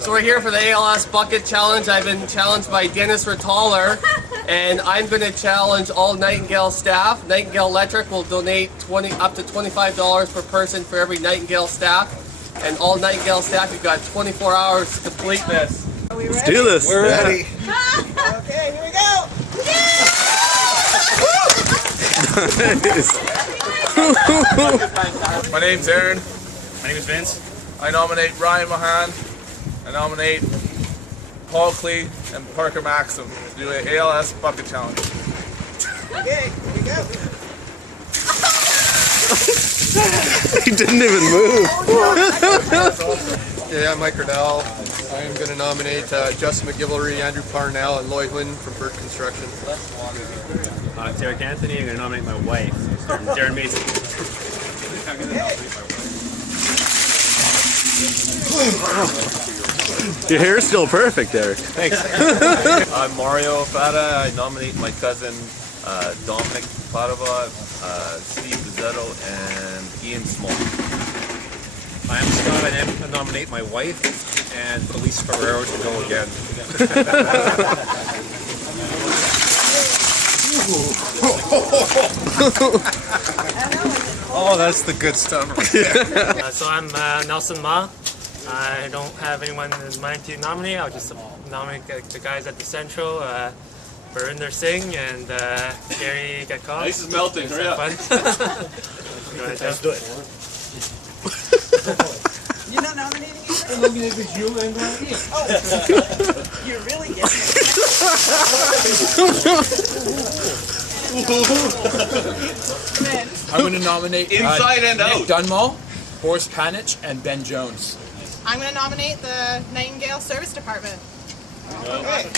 So we're here for the ALS Bucket Challenge. I've been challenged by Dennis Retaller, and I'm going to challenge all Nightingale staff. Nightingale Electric will donate up to $25 per person for every Nightingale staff. And all Nightingale staff, you've got 24 hours to complete this. Let's do this. We're ready. Okay, here we go. My name's Aaron. My name is Vince. I nominate Ryan Mahan. I nominate Paul Klee and Parker Maxim to do an ALS Bucket Challenge. Okay, here we go. He didn't even move. Yeah, I'm Mike Riddell. I'm going to nominate Justin McGivelry, Andrew Parnell, and Lloyd Wynn from Bird Construction. It's Eric Anthony. I'm going to nominate my wife, Darren Mason. Your hair's still perfect, Eric. Thanks. I'm Mario Fata. I nominate my cousin Dominic Padova, Steve Bizzetto, and Ian Small. I'm Scott. I nominate my wife and Felice Ferrero to go again. Oh, that's the good stuff. So I'm Nelson Ma. I don't have anyone in mind to nominate. I'll just nominate the guys at the Central, Barinder Singh and Gary Gatkov. Ice is melting, hurry up. Let's do it. You're not nominating you? Oh, you're really getting it. I'm going to nominate Inside and out. Nick Dunmall, Boris Panich, and Ben Jones. I'm going to nominate the Nightingale Service Department. Okay.